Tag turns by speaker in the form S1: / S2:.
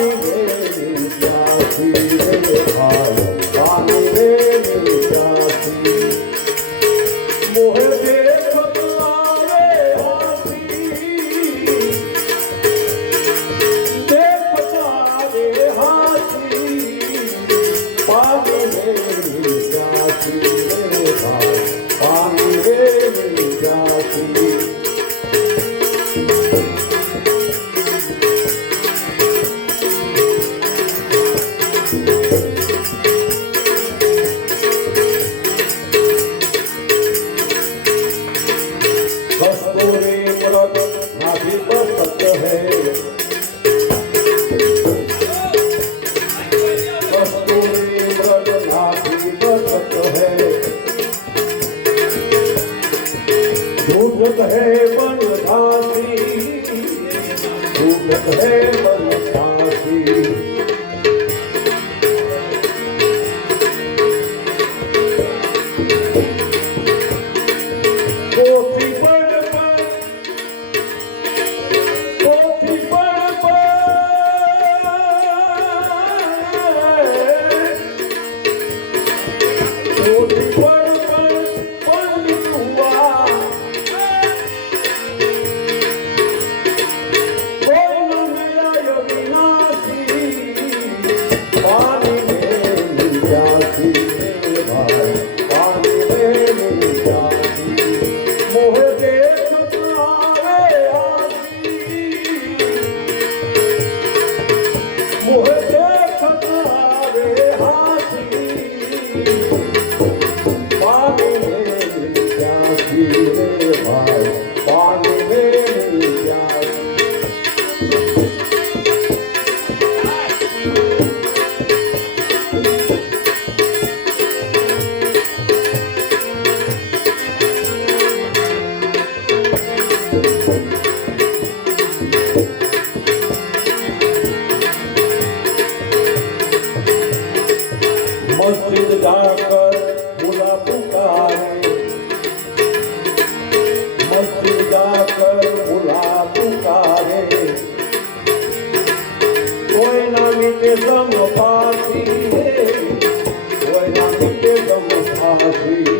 S1: We are the proud. Hey. i'm a Sahasri